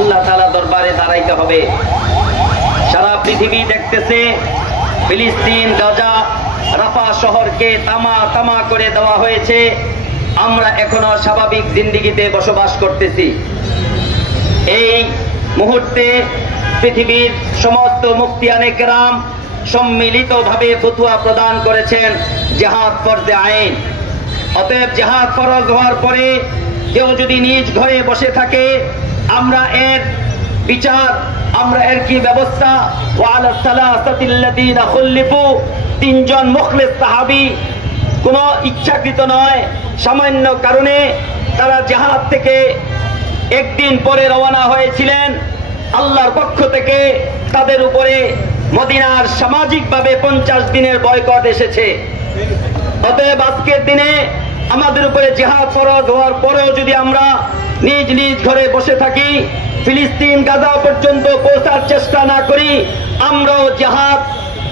আল্লাহ তাআলা দরবারে দাঁড়াইতে হবে। সারা পৃথিবী দেখতেছে ফিলিস্তিন, গাজা, রাফা শহরকে তামা তামা করে দেওয়া হয়েছে। আমরা এখনো স্বাভাবিক জিন্দেগিতে বসবাস করতেছি। এই মুহূর্তে পৃথিবীর সমস্ত মুফতিয়ানে কেরাম সম্মিলিতভাবে ফতোয়া প্রদান করেছেন জিহাদ ফরজে আইন। অতএব জিহাদ ফরজ হওয়ার পরে কেউ যদি নিজ ঘরে বসে থাকে, আমরা এর বিচার, আমরা এর কি ব্যবস্থা, ওয়ালা সালাসাতিল্লাযীনা খুল্লিফু, তিনজন মুখলিস সাহাবী কোনো ইচ্ছাকৃত নয়, সামান্য কারণে তারা জিহাদ থেকে একদিন পরে রওনা হয়েছিলেন। আল্লাহর পক্ষ থেকে তাদের উপরে মদিনার সামাজিকভাবে 50 দিনের বয়কট এসেছে। অতএব আজকের দিনে আমাদের উপরে জিহাদ ফরজ হওয়ার পরেও যদি আমরা নিজ নিজ ঘরে বসে থাকি, ফিলিস্তিন গাজা পর্যন্ত পৌঁছার চেষ্টা না করি, আমরাও জিহাদ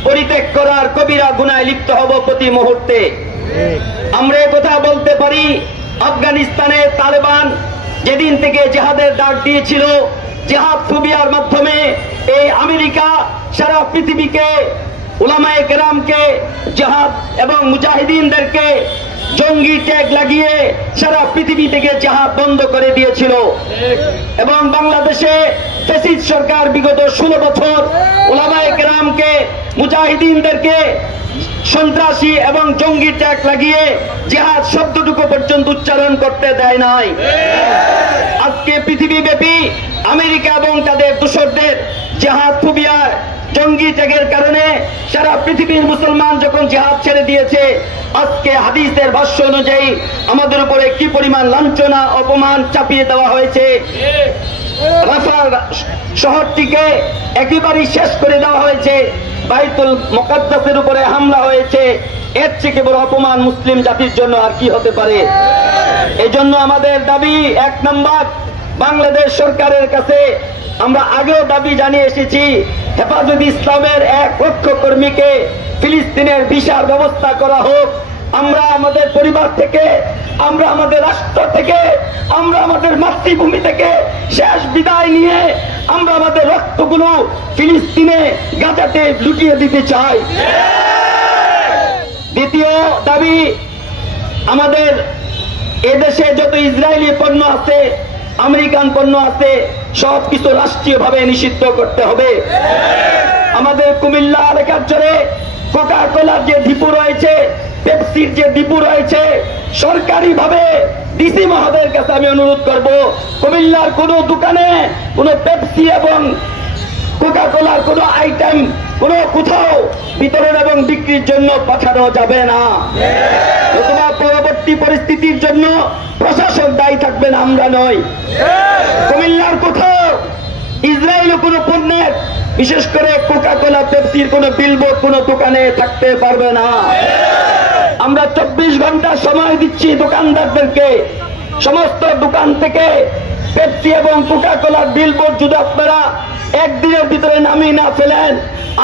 পরিত্যাগ করার কবিরা গুনাহে লিপ্ত হব প্রতি মুহূর্তে। আমরা কথা বলতে পারি, আফগানিস্তানের তালেবান যেদিন থেকে জিহাদের ডাক দিয়েছিল, জিহাদ ফোবিয়ার মাধ্যমে এই আমেরিকা সারা পৃথিবীকে, উলামায়ে কেরামকে, জিহাদ এবং মুজাহিদিনদেরকে জঙ্গি ট্যাগ লাগিয়ে সারা পৃথিবী থেকে জিহাদ বন্ধ করে দিয়েছিল। এবং বাংলাদেশে ফ্যাসিস্ট সরকার বিগত 16 বছর উলামায়ে কেরামকে, মুজাহিদিনদেরকে সন্ত্রাসী এবং জঙ্গি ট্যাগ লাগিয়ে জিহাদ শব্দটুকু পর্যন্ত উচ্চারণ করতে দেয় নাই। আজকে পৃথিবীব্যাপী আমেরিকা এবং তাদের দোসরদের জিহাদ ফোবিয়া, জঙ্গি ট্যাগের কারণে সারা পৃথিবীর মুসলমান যখন জিহাদ ছেড়ে দিয়েছে, আজকে হাদিসের ভাষ্য অনুযায়ী আমাদের উপরে কি পরিমাণ লাঞ্ছনা, অপমান চাপিয়ে দেওয়া হয়েছে। রাফা শহরটিকে একেবারেই শেষ করে দেওয়া হয়েছে, বাইতুল মুকাদ্দাসের উপরে হামলা হয়েছে। এর থেকে বড় অপমান মুসলিম জাতির জন্য আর কি হতে পারে? এই জন্য আমাদের দাবি, 1 নম্বর, বাংলাদেশ সরকারের কাছে আমরা আগেও দাবি জানিয়ে এসেছি, হেফাজত ইসলামের 1 লক্ষ কর্মীকে ফিলিস্তিনের ভিসার ব্যবস্থা করা হোক। আমরা আমাদের পরিবার থেকে, আমরা আমাদের রাষ্ট্র থেকে, আমরা আমাদের মাতৃভূমি থেকে শেষ বিদায় নিয়ে আমরা আমাদের রক্তগুলো ফিলিস্তিনে, গাজাতে লুটিয়ে দিতে চাই। দ্বিতীয় দাবি, আমাদের এদেশে যত ইসরায়েলি পণ্য আছে, আমেরিকান পণ্য আছে, সবকিছু রাষ্ট্রীয়ভাবে নিষিদ্ধ করতে হবে। আমাদের কুমিল্লা এলাকার জোরে কোকা কোলার যে ডিপো রয়েছে, পেপসির যে ডিপো রয়েছে, সরকারিভাবে ডিসি মহোদয়ের কাছে আমি অনুরোধ করব, কুমিল্লার কোনো দোকানে কোনো পেপসি এবং কোকা কোলার কোনো আইটেম কোনো কোথাও বিতরণ এবং বিক্রির জন্য পাঠানো যাবে না। অথবা পরবর্তী পরিস্থিতির জন্য প্রশাসন দায়ী থাকবেন, আমরা নয়। কুমিল্লার কোথাও ইসরায়েল কোনো পণ্যের, বিশেষ করে কোকা কোলা, পেপসির কোনো বিলবোর্ড কোনো দোকানে থাকতে পারবে না। আমরা 24 ঘন্টা সময় দিচ্ছি দোকানদারদেরকে, সমস্ত দোকান থেকে পেপসি এবং কোকা কোলার বিলবোর্ড যদি আপনারা একদিনের ভিতরে নামিয়ে না ফেলেন,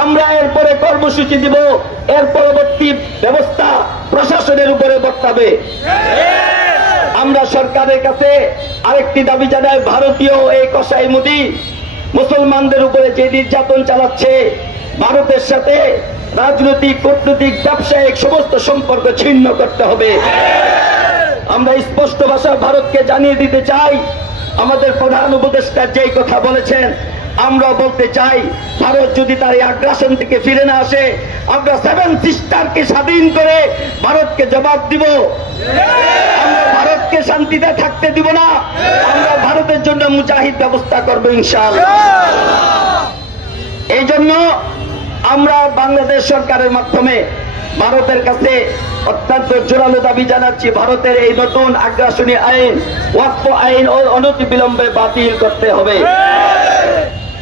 আমরা এরপরে কর্মসূচি দিব। এর পরবর্তী ব্যবস্থা প্রশাসনের উপরে বর্তাবে। আমরা সরকারের কাছে আরেকটি দাবি জানাই, ভারতীয় এই কসাই মোদি মুসলমানদের উপরে যে নির্যাতন চালাচ্ছে, ভারতের সাথে রাজনৈতিক, কূটনৈতিক, ব্যবসায়িক সমস্ত সম্পর্ক ছিন্ন করতে হবে। আমরা স্পষ্ট ভাষায় ভারতকে জানিয়ে দিতে চাই, আমাদের প্রধান উপদেষ্টা যেই কথা বলেছেন, আমরা বলতে চাই, ভারত যদি তার এই আগ্রাসন থেকে ফিরে না আসে, আমরা 7 সিস্টারকে স্বাধীন করে ভারতকে জবাব দিব। আমরা ভারতকে শান্তিতে থাকতে দিব না, আমরা ভারতের জন্য মুজাহিদ ব্যবস্থা করবো ইনশাআল্লাহ। এই জন্য আমরা বাংলাদেশ সরকারের মাধ্যমে ভারতের কাছে অত্যন্ত জোরালো দাবি জানাচ্ছি, ভারতের এই নতুন আগ্রাসনী আইন, ওয়াকফ আইন অনতিবিলম্বে বাতিল করতে হবে।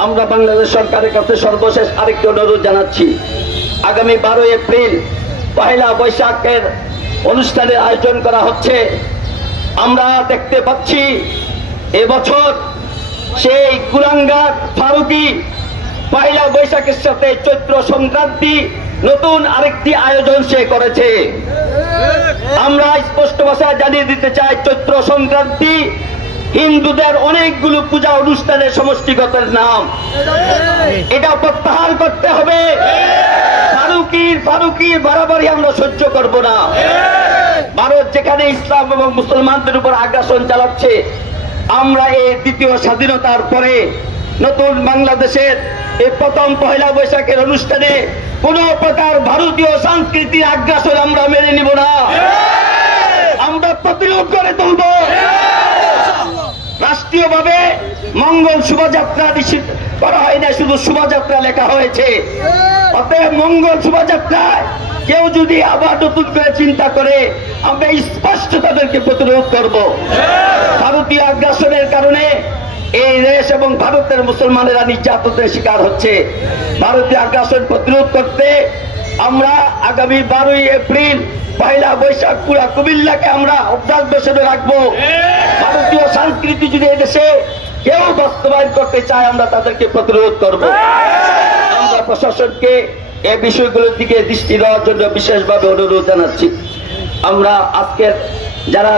আমরা বাংলাদেশ সরকারের কাছে সর্বশেষ আরেকটি অনুরোধ জানাচ্ছি, আগামী 12 এপ্রিল পহেলা বৈশাখের অনুষ্ঠানের আয়োজন করা হচ্ছে। আমরা দেখতে পাচ্ছি এবছর সেই কুলাঙ্গার ফারুকি পহেলা বৈশাখের সাথে চৈত্র সংক্রান্তি নতুন আরেকটি আয়োজন সে করেছে। আমরা স্পষ্ট ভাষায় জানিয়ে দিতে চাই, চৈত্র সংক্রান্তি হিন্দুদের অনেকগুলো পূজা অনুষ্ঠানের সমষ্টিগতের নাম, এটা প্রত্যাহার করতে হবে। ফারুকির বাড়াবাড়ি আমরা সহ্য করব না। ভারত যেখানে ইসলাম এবং মুসলমানদের উপর আগ্রাসন চালাচ্ছে, আমরা এই দ্বিতীয় স্বাধীনতার পরে নতুন বাংলাদেশের এই প্রথম পহেলা বৈশাখের অনুষ্ঠানে কোন প্রকার ভারতীয় সংস্কৃতির আগ্রাসন আমরা মেনে নিব না। আমরা প্রতিরোধ করে তুলব। রাষ্ট্রীয়ভাবে মঙ্গল শোভাযাত্রা নিষিদ্ধ করা হয় না, শুধু শোভাযাত্রা লেখা হয়েছে। অতএব মঙ্গল শোভাযাত্রায় কেউ যদি আবার নতুন করে চিন্তা করে, আমরা স্পষ্ট তাদেরকে প্রতিরোধ করব। ভারতীয় আগ্রাসনের কারণে এই দেশ এবং ভারতের মুসলমানেরা নির্যাতনের শিকার হচ্ছে। ভারতীয় আগ্রাসন প্রতিরোধ করতে আমরা আগামী 12ই এপ্রিল পয়লা বৈশাখ পুরা কুমিল্লাকে আমরা অভ্যাস বসে রাখবো। ভারতীয় সংস্কৃতি যদি এদেশে কেউ বাস্তবায়ন করতে চায়, আমরা তাদেরকে প্রতিরোধ করব। আমরা প্রশাসনকে এই বিষয়গুলোর দিকে দৃষ্টি দেওয়ার জন্য বিশেষভাবে অনুরোধ জানাচ্ছি। আমরা আজকের যারা